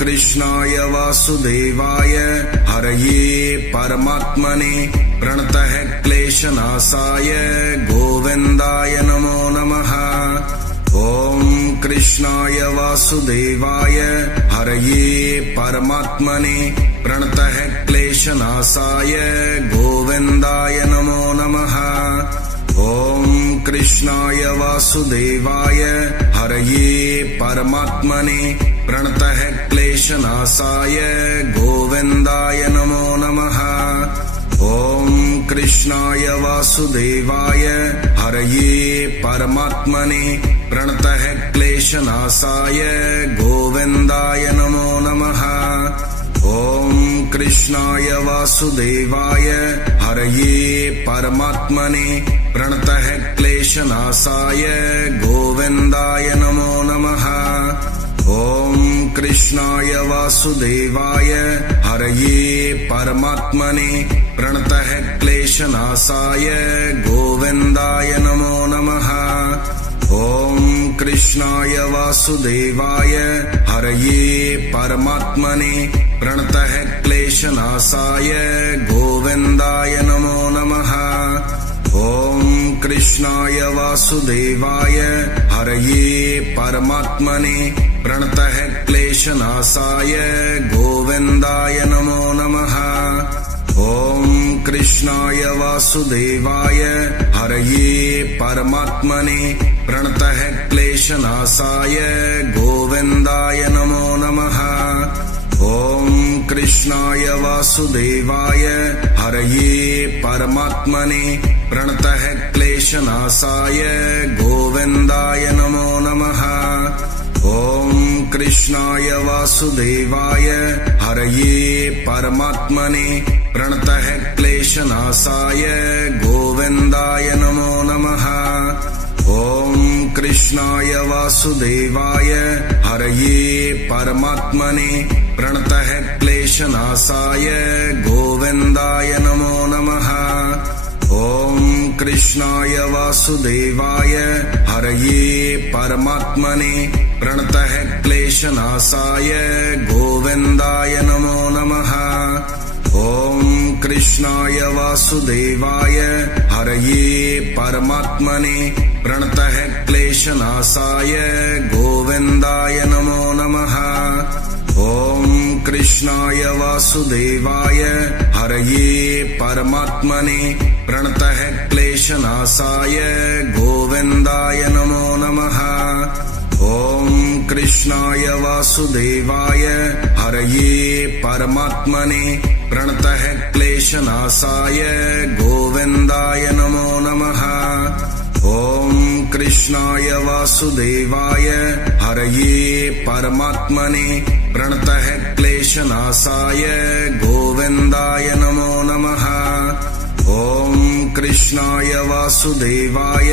कृष्णाय वासुदेवाय हरये परमात्मने प्रणतः क्लेशनाशाय गोविन्दाय नमो नमः। ॐ कृष्णाय वासुदेवाय हरये परमात्मने प्रणतः क्लेशनाशाय गोविन्दाय नमो नमः। ॐ कृष्णाय वासुदेवाय हरये परमात्मने प्रणतः क्लेशनाशाय गोविन्दाय नमो नमः। ॐ कृष्णाय वासुदेवाय हरये परमात्मने प्रणतः क्लेशनाशाय गोविन्दाय नमो नमः। ॐ कृष्णाय वासुदेवाय हरये परमात्मने प्रणतः क्लेशनाशाय गोविन्दाय नमो नमः। ॐ कृष्णाय वासुदेवाय हरये परमात्मने प्रणतः क्लेशनाशाय गोविन्दाय नमो नमः। ॐ कृष्णाय वासुदेवाय हरये परमात्मने प्रणतः क्लेशनाशाय गोविन्दाय नमो नमः। ॐ कृष्णाय वासुदेवाय हरये परमात्मने प्रणतः क्लेशनाशाय गोविन्दाय नमो नमः। ॐ कृष्णाय वासुदेवाय हरये परमात्मने प्रणतः क्लेशनाशाय गोविन्दाय नमो नमः। ॐ कृष्णाय वासुदेवाय हरये परमात्मने प्रणतः क्लेशनाशाय गोविन्दाय नमो नमः। ॐ कृष्णाय वासुदेवाय हरये परमात्मने प्रणतः क्लेशनाशाय गोविन्दाय नमो नमः। ॐ कृष्णाय वासुदेवाय हरये परमात्मने प्रणतः क्लेशनाशाय गोविन्दाय नमो नमः। ॐ कृष्णाय वासुदेवाय हरये परमात्मने प्रणतः क्लेशनाशाय गोविन्दाय नमो नमः। ॐ कृष्णाय वासुदेवाय हरये परमात्मने प्रणतः क्लेशनाशाय गोविन्दाय नमो नमः। ॐ कृष्णाय वासुदेवाय हरये परमात्मने प्रणतः क्लेशनाशाय गोविन्दाय नमो नमः। ॐ कृष्णाय वासुदेवाय हरये परमात्मने प्रणतः क्लेशनाशाय गोविन्दाय नमो नमः। ॐ कृष्णाय वासुदेवाय हरये परमात्मने प्रणतः क्लेशनाशाय गोविन्दाय नमो नमः। ॐ कृष्णाय वासुदेवाय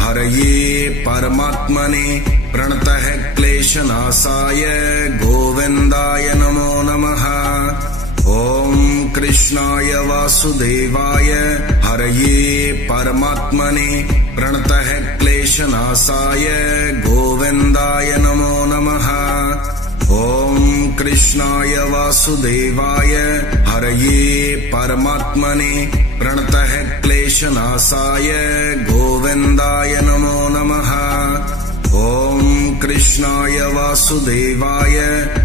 हरये परमात्मने प्रणतः क्लेशनाशाय गोविन्दाय नमो नमः। ॐ कृष्णाय वासुदेवाय हरये परमात्मने प्रणतः क्लेशनाशाय गोविन्दाय नमो नमः। ॐ कृष्णाय वासुदेवाय हरये परमात्मने प्रणतः क्लेशनाशाय गोविन्दाय नमो नमः। ॐ कृष्णाय वासुदेवाय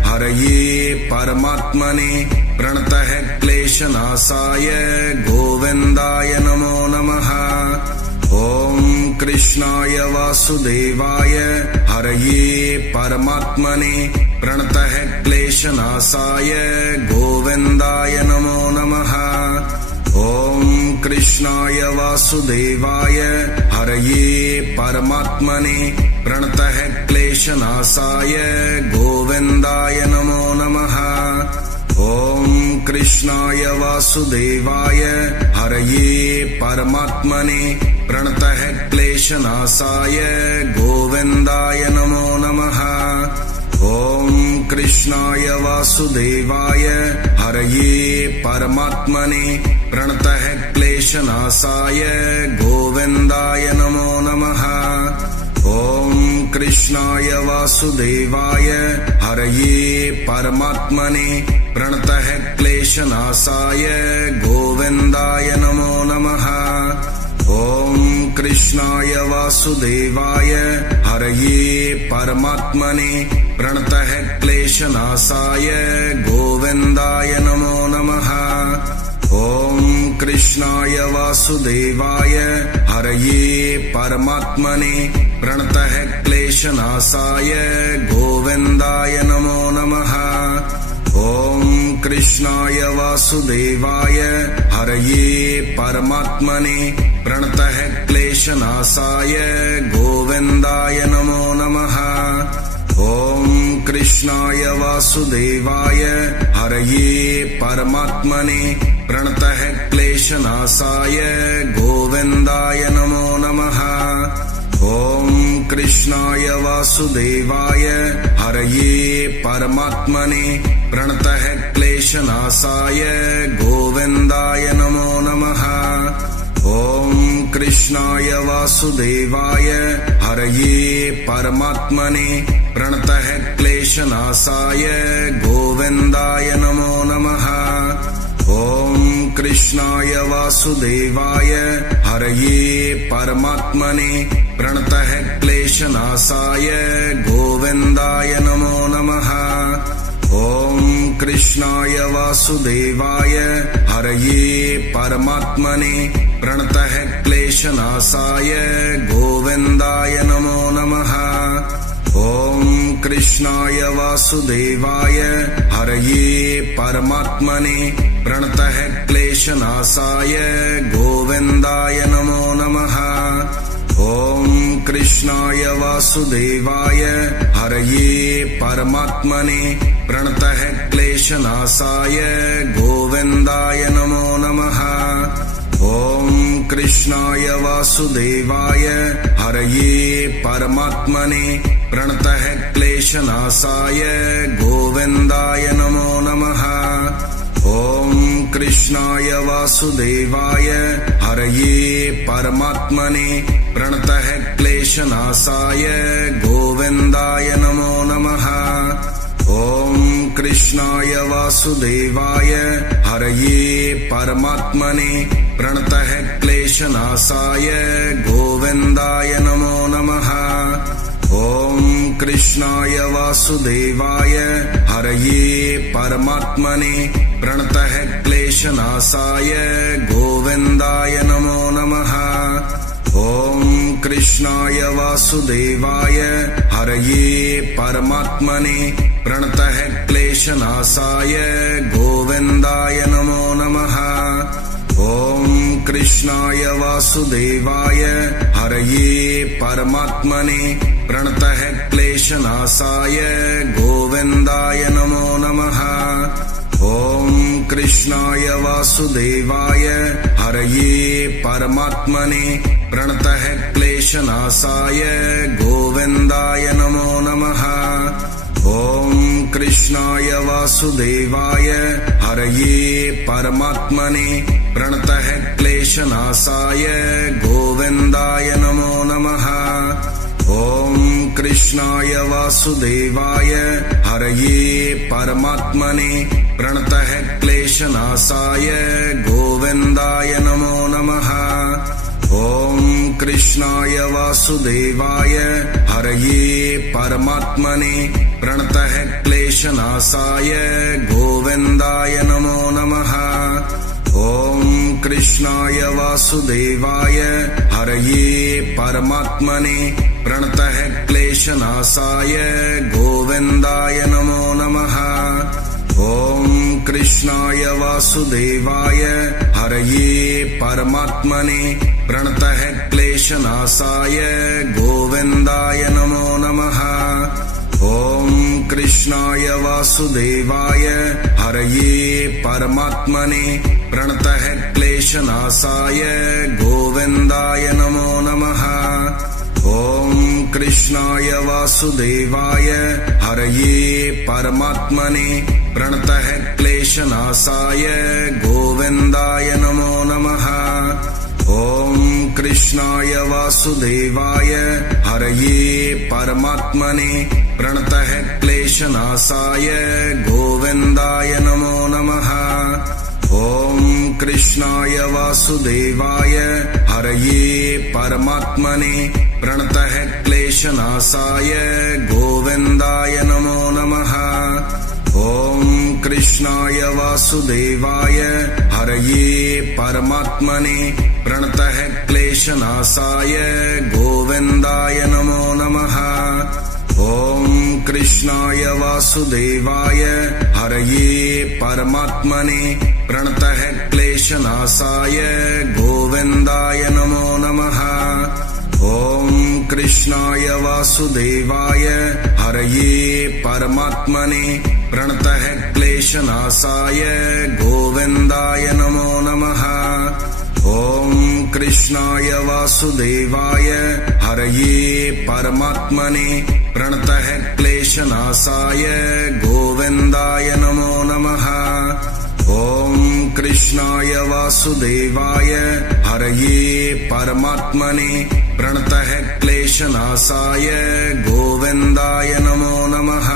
हरये परमात्मने प्रणतः क्लेशनाशाय गोविन्दाय नमो नमः। ॐ कृष्णाय वासुदेवाय हरये परमात्मने प्रणतः क्लेशनाशाय गोविन्दाय नमो नमः। ॐ कृष्णाय वासुदेवाय हरये परमात्मने प्रणतः क्लेशनाशाय गोविन्दाय नमो नमः। ॐ कृष्णाय वासुदेवाय हरये परमात्मने प्रणतः क्लेशनाशाय गोविन्दाय नमो नमः। ॐ कृष्णाय वासुदेवाय हरये परमात्मने प्रणतः क्लेशनाशाय गोविन्दाय नमो नमः। ॐ कृष्णाय वासुदेवाय हरये परमात्मने प्रणतः क्लेशनाशाय गोविन्दाय नमो नमः। ॐ कृष्णाय वासुदेवाय हरये परमात्मने प्रणतः क्लेशनाशाय गोविन्दाय नमो नमः। ॐ कृष्णाय वासुदेवाय हरये परमात्मने प्रणतः क्लेशनाशाय गोविन्दाय नमो नमः। ॐ कृष्णाय वासुदेवाय हरये परमात्मने प्रणतः क्लेशनाशाय गोविन्दाय नमो नमः। ॐ कृष्णाय वासुदेवाय हरये परमात्मने प्रणतः क्लेशनाशाय गोविन्दाय नमो नमः। ॐ कृष्णाय वासुदेवाय हरये परमात्मने प्रणतः क्लेशनाशाय गोविन्दाय नमो नमः। ॐ कृष्णाय वासुदेवाय हरये परमात्मने प्रणतः क्लेशनाशाय गोविन्दाय नमो नमः। ॐ कृष्णाय वासुदेवाय हरये परमात्मने प्रणतः क्लेशनाशाय गोविन्दाय नमो नमः। ॐ कृष्णाय वासुदेवाय हरये परमात्मने प्रणतः क्लेशनाशाय गोविन्दाय नमो नमः। ॐ कृष्णाय वासुदेवाय हरये परमात्मने प्रणतः क्लेशनाशाय गोविन्दाय नमो नमः। ॐ कृष्णाय वासुदेवाय हरये परमात्मने प्रणतः क्लेशनाशाय गोविन्दाय नमो नमः। ॐ कृष्णाय वासुदेवाय हरये परमात्मने प्रणतः क्लेशनाशाय गोविन्दाय नमो नमः। ॐ कृष्णाय वासुदेवाय हरये परमात्मने प्रणतः क्लेशनाशाय गोविन्दाय नमो नमः। ॐ कृष्णाय वासुदेवाय हरये परमात्मने प्रणतः क्लेशनाशाय गोविन्दाय नमो नमः। ॐ कृष्णाय वासुदेवाय हरये परमात्मने प्रणतः क्लेशनाशाय गोविन्दाय नमो नमः। ॐ कृष्णाय वासुदेवाय हरये परमात्मने प्रणतः क्लेशनाशाय गोविन्दाय नमो नमः। ॐ कृष्णाय वासुदेवाय हरये परमात्मने प्रणतः क्लेशनाशाय गोविन्दाय नमो नमः। ॐ कृष्णाय वासुदेवाय हरये परमात्मने प्रणतः क्लेशनाशाय गोविन्दाय नमो नमः। ॐ कृष्णाय वासुदेवाय हरये परमात्मने प्रणतः क्लेशनाशाय गोविन्दाय नमो नमः। ॐ कृष्णाय वासुदेवाय हरये परमात्मने प्रणतः क्लेशनाशाय गोविन्दाय नमो नमः। ॐ कृष्णाय वासुदेवाय हरये परमात्मने प्रणतः क्लेशनाशाय गोविन्दाय नमो नमः। ॐ कृष्णाय वासुदेवाय हरये परमात्मने प्रणतः क्लेशनाशाय गोविन्दाय नमो नमः। ॐ कृष्णाय वासुदेवाय हरये परमात्मने प्रणतः क्लेशनाशाय गोविन्दाय नमो नमः। ॐ कृष्णाय वासुदेवाय हरये परमात्मने प्रणतः क्लेशनाशाय गोविन्दाय नमो नमः। ॐ कृष्णाय वासुदेवाय हरये परमात्मने प्रणतः क्लेशनाशाय गोविन्दाय नमो नमः। ॐ कृष्णाय वासुदेवाय हरये परमात्मने प्रणतः क्लेशनाशाय गोविन्दाय नमो नमः। ॐ कृष्णाय वासुदेवाय हरये परमात्मने प्रणतः क्लेशनाशाय गोविन्दाय नमो नमः। ॐ कृष्णाय वासुदेवाय हरये परमात्मने प्रणतः क्लेशनाशाय गोविन्दाय नमो नमः। ॐ कृष्णाय वासुदेवाय हरये परमात्मने प्रणतः क्लेशनाशाय गोविन्दाय नमो नमः। ॐ कृष्णाय वासुदेवाय हरये परमात्मने प्रणतः क्लेशनाशाय गोविन्दाय नमो नमः। ॐ कृष्णाय वासुदेवाय हरये परमात्मने प्रणतः क्लेशनाशाय गोविन्दाय नमो नमः। ॐ कृष्णाय वासुदेवाय हरये परमात्मने प्रणतः क्लेशनाशाय गोविन्दाय नमो नमः।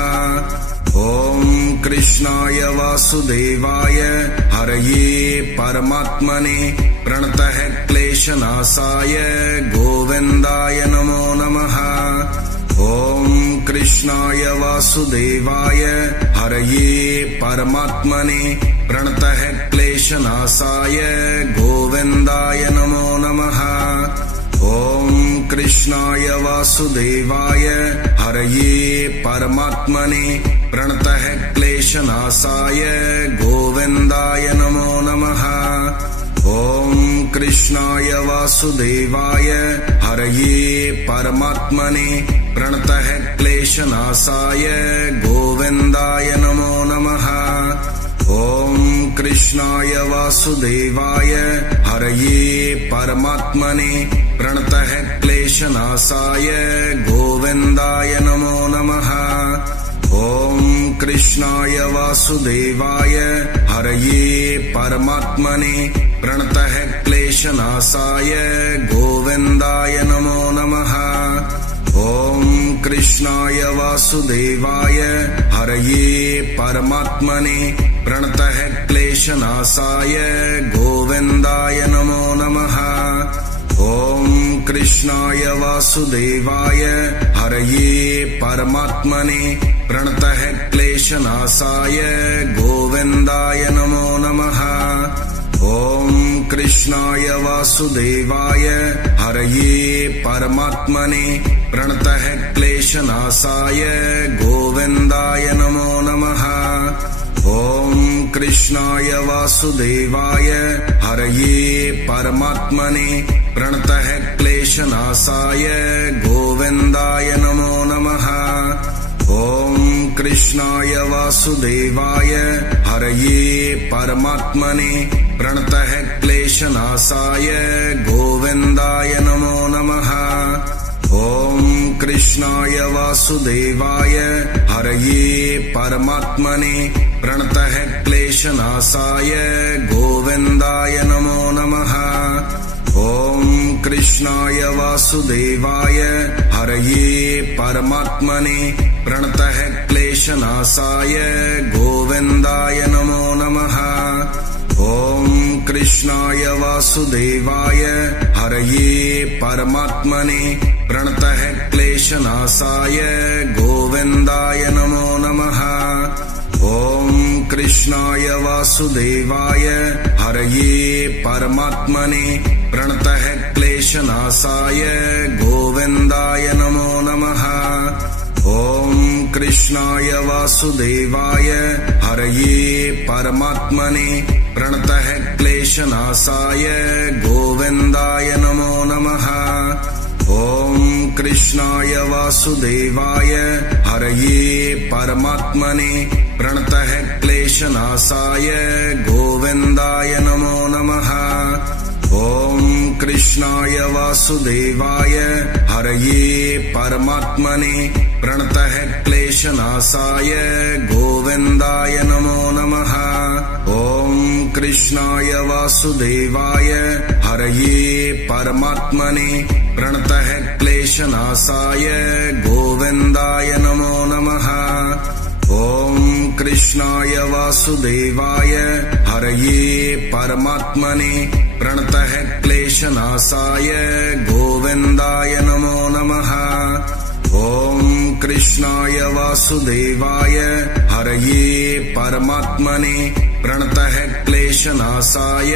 ॐ कृष्णाय वासुदेवाय हरये परमात्मने प्रणतः क्लेशनाशाय गोविन्दाय नमो नमः। ॐ कृष्णाय वासुदेवाय हरये परमात्मने प्रणतः क्लेशनाशाय गोविन्दाय नमो नमः। ॐ कृष्णाय वासुदेवाय हरये परमात्मने प्रणतः क्लेशनाशाय गोविन्दाय नमो नमः। ॐ कृष्णाय वासुदेवाय हरये परमात्मने प्रणतः क्लेशनाशाय गोविन्दाय नमो नमः। ॐ कृष्णाय वासुदेवाय हरये परमात्मने प्रणतः क्लेशनाशाय गोविन्दाय नमो नमः। ॐ कृष्णाय वासुदेवाय हरये परमात्मने प्रणतः क्लेशनाशाय गोविन्दाय नमो नमः। ॐ कृष्णाय वासुदेवाय हरये परमात्मने प्रणतः क्लेशनाशाय गोविन्दाय नमो नमः। ॐ कृष्णाय वासुदेवाय हरये परमात्मने प्रणतः क्लेशनाशाय गोविन्दाय नमो नमः। ॐ कृष्णाय वासुदेवाय हरये परमात्मने प्रणतः क्लेशनाशाय गोविन्दाय नमो नमः। ॐ कृष्णाय वासुदेवाय हरये परमात्मने प्रणतः क्लेशनाशाय गोविन्दाय नमो नमः। ॐ कृष्णाय वासुदेवाय हरये परमात्मने प्रणतः क्लेशनाशाय गोविन्दाय नमो नमः। ॐ कृष्णाय वासुदेवाय हरये परमात्मने प्रणतः क्लेशनाशाय गोविन्दाय नमो नमः। ॐ कृष्णाय वासुदेवाय हरये परमात्मने प्रणतः क्लेशनाशाय गोविन्दाय नमो नमः। ॐ कृष्णाय वासुदेवाय हरये परमात्मने प्रणतः क्लेशनाशाय गोविन्दाय नमो नमः। ॐ कृष्णाय वासुदेवाय हरये परमात्मने प्रणतः क्लेशनाशाय गोविन्दाय नमो नमः। ॐ कृष्णाय वासुदेवाय हरये परमात्मने प्रणतः क्लेशनाशाय गोविन्दाय नमो नमः। ॐ कृष्णाय वासुदेवाय हरये परमात्मने प्रणतः क्लेशनाशाय गोविन्दाय नमो नमः। ॐ कृष्णाय वासुदेवाय हरये परमात्मने प्रणतः क्लेशनाशाय गोविन्दाय नमो नमः। ॐ कृष्णाय वासुदेवाय हरये परमात्मने प्रणतः क्लेशनाशाय गोविन्दाय नमो नमः। ॐ कृष्णाय वासुदेवाय हरये परमात्मने प्रणतः क्लेशनाशाय गोविन्दाय नमो नमः। ॐ कृष्णाय वासुदेवाय हरये परमात्मने प्रणतः क्लेशनाशाय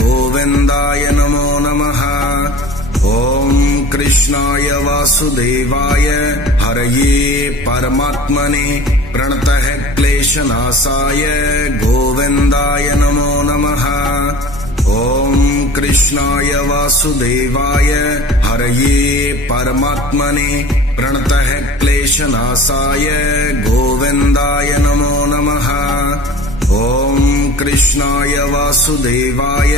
गोविन्दाय नमो नमः। ॐ कृष्णाय वासुदेवाय हरये परमात्मने प्रणतः क्लेशनाशाय गोविन्दाय नमो नमः। ॐ कृष्णाय वासुदेवाय हरये परमात्मने प्रणतः क्लेशनाशाय गोविन्दाय नमो नमः। ॐ कृष्णाय वासुदेवाय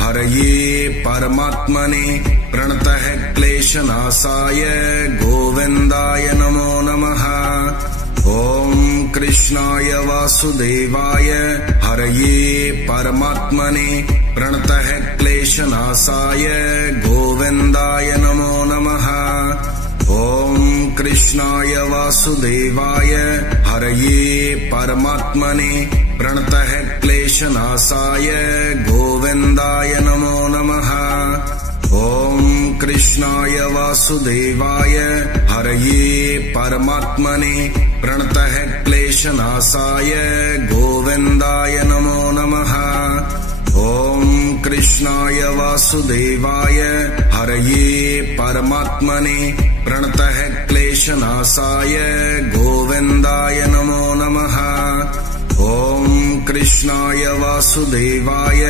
हरये परमात्मने प्रणतः क्लेशनाशाय गोविन्दाय नमो नमः। ॐ कृष्णाय वासुदेवाय हरये परमात्मने प्रणतः क्लेशनाशाय गोविन्दाय नमो नमः। ॐ कृष्णाय वासुदेवाय हरये परमात्मने प्रणतः क्लेशनाशाय गोविन्दाय नमो नमः। ॐ कृष्णाय वासुदेवाय हरये परमात्मने प्रणतः क्लेशनाशाय गोविन्दाय नमो नमः। ॐ कृष्णाय वासुदेवाय हरये परमात्मने प्रणतः क्लेशनाशाय गोविन्दाय नमो नमः। ॐ कृष्णाय वासुदेवाय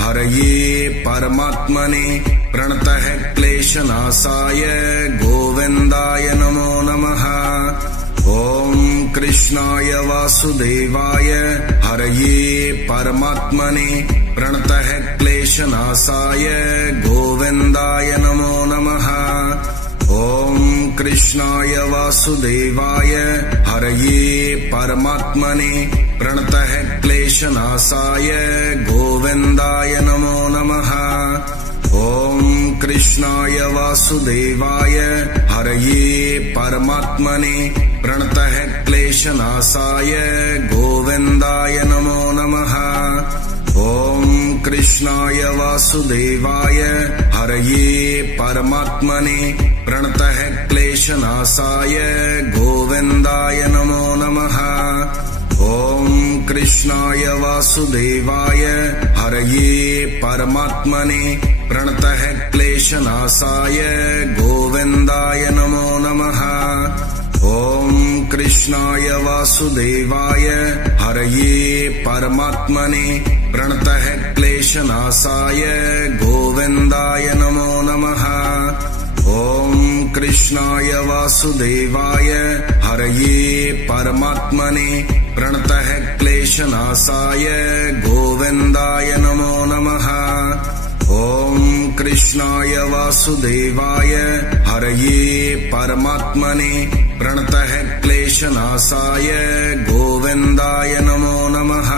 हरये परमात्मने प्रणतः क्लेशनाशाय गोविन्दाय नमो नमः। ॐ कृष्णाय वासुदेवाय हरये परमात्मने प्रणतः क्लेशनाशाय गोविन्दाय नमो नमः। ॐ कृष्णाय वासुदेवाय हरये परमात्मने प्रणतः क्लेशनाशाय गोविन्दाय नमो नमः। ॐ कृष्णाय वासुदेवाय हरये परमात्मने प्रणतः क्लेशनाशाय गोविन्दाय नमो नमः। ॐ कृष्णाय वासुदेवाय हरये परमात्मने प्रणतः क्लेशनाशाय गोविन्दाय नमो नमः। ॐ कृष्णाय वासुदेवाय हरये परमात्मने प्रणतः क्लेशनाशाय गोविन्दाय नमो नमः। ॐ कृष्णाय वासुदेवाय हरये परमात्मने प्रणतः क्लेशनाशाय गोविन्दाय नमो नमः। ॐ कृष्णाय वासुदेवाय हरये परमात्मने प्रणतः क्लेशनाशाय गोविन्दाय नमो नमः। ॐ कृष्णाय वासुदेवाय हरये परमात्मने प्रणतः क्लेशनाशाय गोविन्दाय नमो नमः।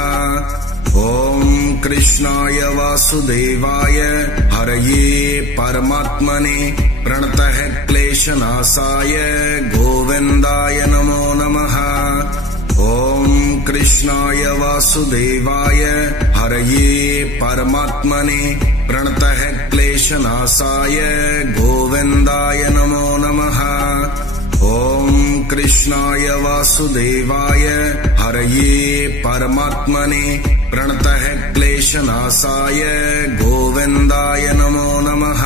ॐ कृष्णाय वासुदेवाय हरये परमात्मने प्रणतः क्लेशनाशाय गोविन्दाय नमो नमः। ॐ कृष्णाय वासुदेवाय हरये परमात्मने प्रणतः क्लेशनाशाय गोविन्दाय नमो नमः। ॐ कृष्णाय वासुदेवाय हरये परमात्मने प्रणतः क्लेशनाशाय गोविन्दाय नमो नमः।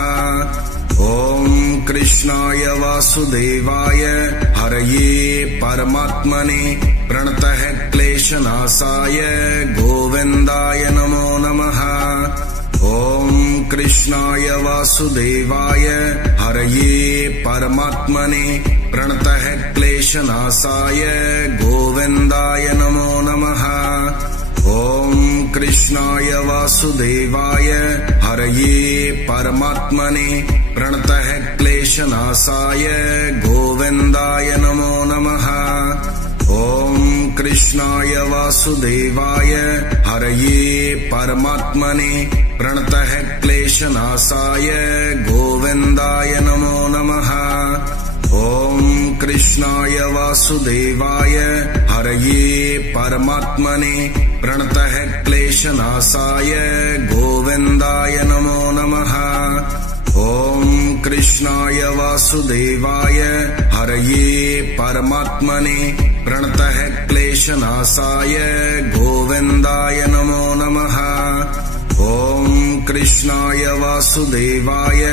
ॐ कृष्णाय वासुदेवाय हरये परमात्मने प्रणतः क्लेशनाशाय गोविन्दाय नमो नमः। ॐ कृष्णाय वासुदेवाय हरये परमात्मने प्रणतः क्लेशनाशाय गोविन्दाय नमो नमः। ॐ कृष्णाय वासुदेवाय हरये परमात्मने प्रणतः क्लेशनाशाय गोविन्दाय नमो नमः। ॐ कृष्णाय वासुदेवाय हरये परमात्मने प्रणतः क्लेशनाशाय गोविन्दाय नमो नमः। ॐ कृष्णाय वासुदेवाय हरये परमात्मने प्रणतः क्लेशनाशाय गोविन्दाय नमो नमः। ॐ कृष्णाय वासुदेवाय हरये परमात्मने प्रणतः क्लेशनाशाय गोविन्दाय नमो नमः। ॐ कृष्णाय वासुदेवाय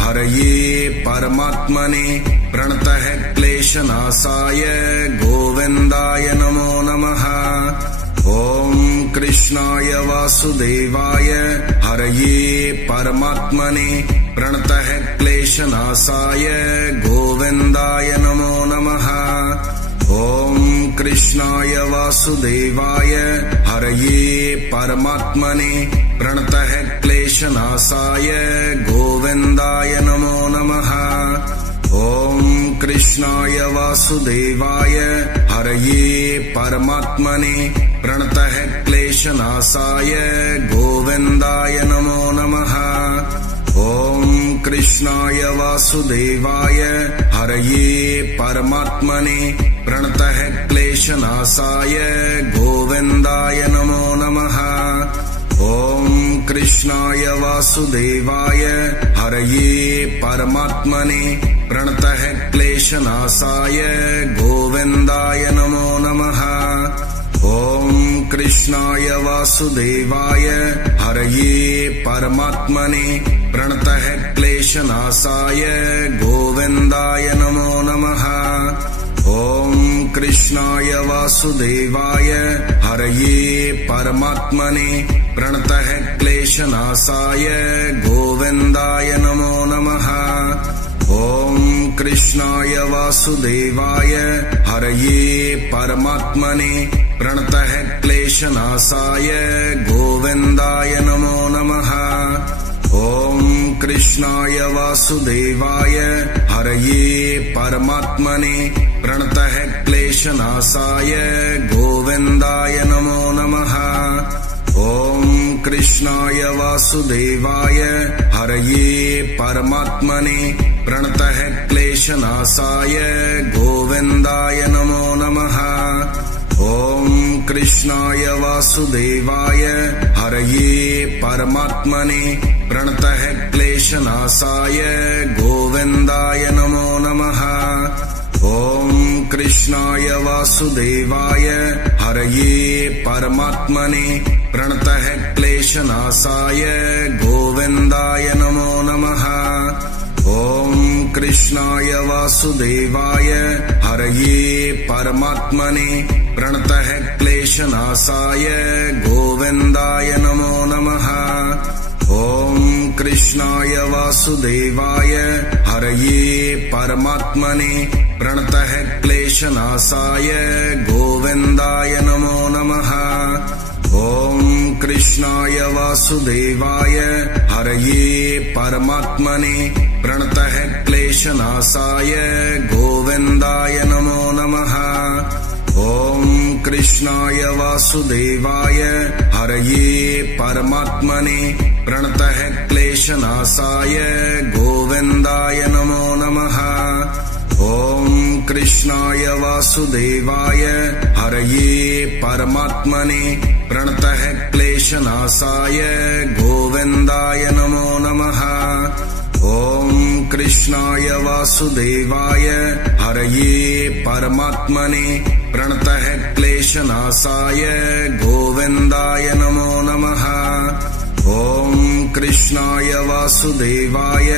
हरये परमात्मने प्रणतः क्लेशनाशाय गोविन्दाय नमो नमः। ॐ कृष्णाय वासुदेवाय हरये परमात्मने प्रणतः क्लेशनाशाय गोविन्दाय नमो नमः। ॐ कृष्णाय वासुदेवाय हरये परमात्मने प्रणतः क्लेशनाशाय गोविन्दाय नमो नमः। ॐ कृष्णाय वासुदेवाय हरये परमात्मने प्रणतः क्लेशनाशाय गोविन्दाय नमो नमः। ॐ कृष्णाय वासुदेवाय हरये परमात्मने प्रणतः क्लेशनाशाय गोविन्दाय नमो नमः। ॐ कृष्णाय वासुदेवाय हरये परमात्मने प्रणतः क्लेशनाशाय गोविन्दाय नमो नमः। ॐ कृष्णाय वासुदेवाय हरये परमात्मने प्रणतः क्लेशनाशाय गोविन्दाय नमो नमः। ॐ कृष्णाय वासुदेवाय हरये परमात्मने प्रणतः क्लेशनाशाय गोविन्दाय नमो नमः। ॐ कृष्णाय वासुदेवाय हरये परमात्मने प्रणतः क्लेशनाशाय गोविन्दाय नमो नमः। ॐ कृष्णाय वासुदेवाय हरये परमात्मने प्रणतः क्लेशनाशाय गोविन्दाय नमो नमः। ॐ कृष्णाय वासुदेवाय हरये परमात्मने प्रणतः क्लेशनाशाय गोविन्दाय नमो नमः। ॐ कृष्णाय वासुदेवाय हरये परमात्मने प्रणतः क्लेशनाशाय गोविन्दाय नमो नमः। ॐ कृष्णाय वासुदेवाय हरये परमात्मने प्रणतः क्लेशनाशाय गोविन्दाय नमो नमः। ॐ कृष्णाय वासुदेवाय हरये परमात्मने प्रणतः क्लेशनाशाय गोविन्दाय नमो नमः। ॐ कृष्णाय वासुदेवाय हरये परमात्मने प्रणतः क्लेशनाशाय गोविन्दाय नमो नमः। ॐ कृष्णाय वासुदेवाय हरये परमात्मने प्रणतः क्लेशनाशाय गोविन्दाय नमो नमः। ॐ कृष्णाय वासुदेवाय हरये परमात्मने प्रणतः क्लेशनाशाय गोविन्दाय नमो नमः। ॐ कृष्णाय वासुदेवाय हरये परमात्मने प्रणतः क्लेशनाशाय गोविन्दाय नमो नमः। ॐ कृष्णाय वासुदेवाय हरये परमात्मने प्रणतः क्लेशनाशाय गोविन्दाय नमो नमः। ॐ कृष्णाय वासुदेवाय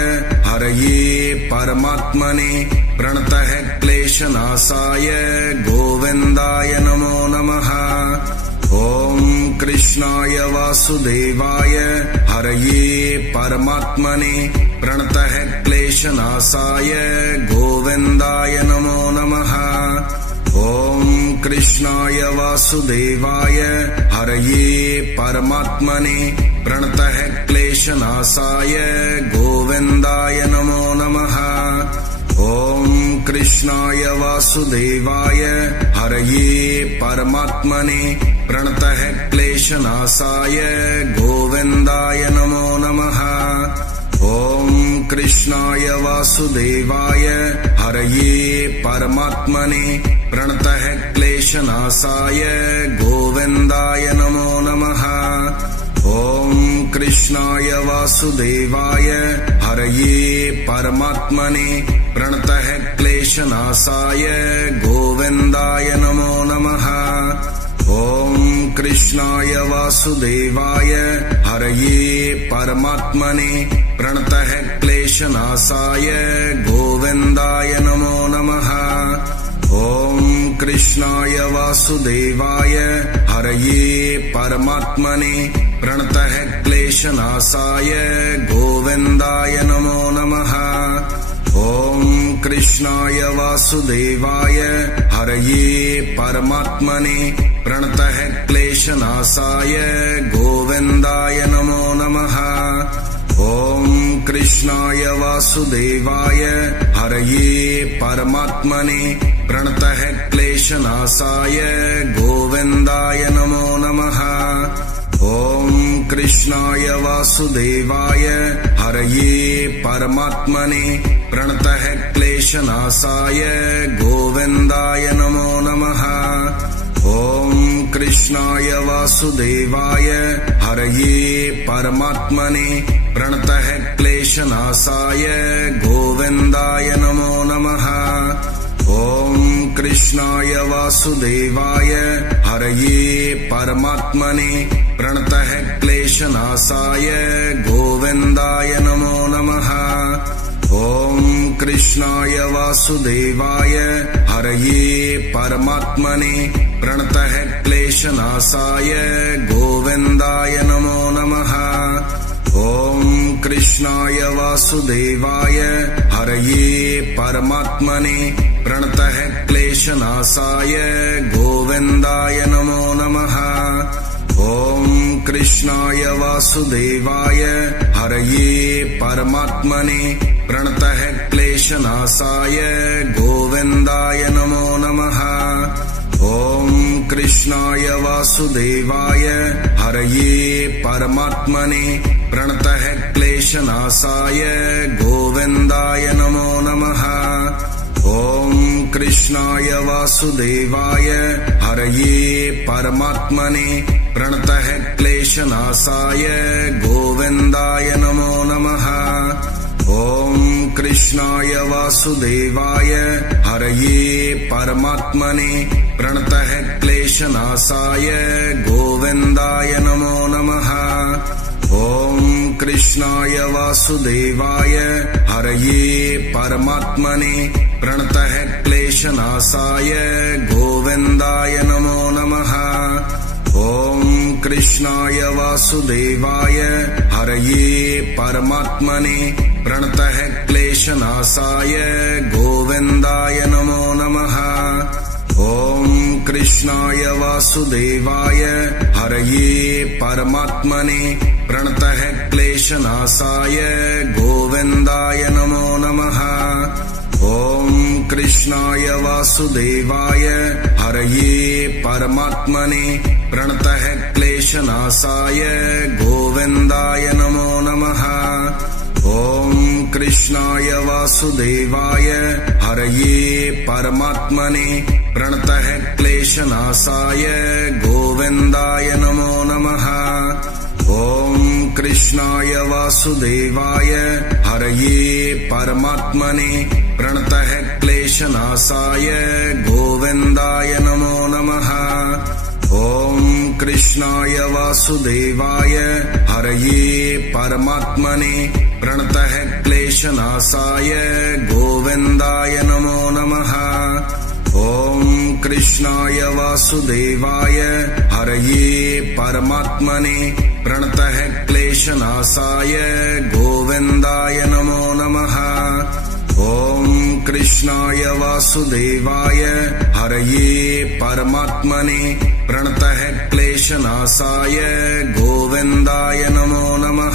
हरये परमात्मने प्रणतः क्लेशनाशाय गोविन्दाय नमो नमः। ॐ कृष्णाय वासुदेवाय हरये परमात्मने प्रणतः क्लेशनाशाय गोविन्दाय नमो नमः। ॐ कृष्णाय वासुदेवाय हरये परमात्मने प्रणतः क्लेशनाशाय गोविन्दाय नमो नमः। ॐ कृष्णाय वासुदेवाय हरये परमात्मने प्रणतः क्लेशनाशाय गोविन्दाय नमो नमः। ॐ कृष्णाय वासुदेवाय हरये परमात्मने प्रणतः क्लेशनाशाय गोविन्दाय नमो नमः। ॐ कृष्णाय वासुदेवाय हरये परमात्मने प्रणतः क्लेशनाशाय गोविन्दाय नमो नमः। ॐ कृष्णाय वासुदेवाय हरये परमात्मने प्रणतः क्लेशनाशाय गोविन्दाय नमो नमः। ॐ कृष्णाय वासुदेवाय हरये परमात्मने प्रणतः क्लेशनाशाय गोविन्दाय नमो नमः। ॐ कृष्णाय वासुदेवाय हरये परमात्मने प्रणतः क्लेशनाशाय गोविन्दाय नमो नमः। ॐ कृष्णाय वासुदेवाय हरये परमात्मने प्रणतः क्लेशनाशाय गोविन्दाय नमो नमः। ॐ कृष्णाय वासुदेवाय हरये परमात्मने प्रणतः क्लेशनाशाय गोविन्दाय नमो नमः। ॐ कृष्णाय वासुदेवाय हरये परमात्मने प्रणतः क्लेशनाशाय गोविन्दाय नमो नमः। ॐ कृष्णाय वासुदेवाय हरये परमात्मने प्रणतः क्लेशनाशाय गोविन्दाय नमो नमः। ॐ कृष्णाय वासुदेवाय हरये परमात्मने प्रणतः क्लेशनाशाय गोविन्दाय नमो नमः। ॐ कृष्णाय वासुदेवाय हरये परमात्मने प्रणतः क्लेशनाशाय गोविन्दाय नमो नमः। ॐ कृष्णाय वासुदेवाय हरये परमात्मने प्रणतः क्लेशनाशाय गोविन्दाय नमो नमः। ॐ कृष्णाय वासुदेवाय हरये परमात्मने प्रणतः क्लेशनाशाय गोविन्दाय नमो नमः। ॐ कृष्णाय वासुदेवाय हरये परमात्मने प्रणतः क्लेशनाशाय गोविन्दाय नमो नमः। ॐ कृष्णाय वासुदेवाय हरये परमात्मने प्रणतः क्लेशनाशाय गोविन्दाय नमो नमः। ॐ कृष्णाय वासुदेवाय हरये परमात्मने प्रणतः क्लेशनाशाय गोविन्दाय नमो नमः। ॐ कृष्णाय वासुदेवाय हरये परमात्मने प्रणतः क्लेशनाशाय गोविन्दाय नमो नमः। ॐ कृष्णाय वासुदेवाय हरये परमात्मने प्रणतः क्लेशनाशाय गोविन्दाय नमो नमः। ॐ कृष्णाय वासुदेवाय हरये परमात्मने प्रणतः क्लेशनाशाय गोविन्दाय नमो नमः। ॐ कृष्णाय वासुदेवाय हरये परमात्मने प्रणतः क्लेशनाशाय गोविन्दाय नमो नमः। ॐ कृष्णाय वासुदेवाय हरये परमात्मने प्रणतः क्लेशनाशाय गोविन्दाय नमो नमः। ॐ कृष्णाय वासुदेवाय हरये परमात्मने प्रणतः क्लेशनाशाय गोविन्दाय नमो नमः। ॐ कृष्णाय वासुदेवाय हरये परमात्मने प्रणतः क्लेशनाशाय गोविन्दाय नमो नमः। ॐ कृष्णाय वासुदेवाय हरये परमात्मने प्रणतः क्लेशनाशाय गोविन्दाय नमो नमः।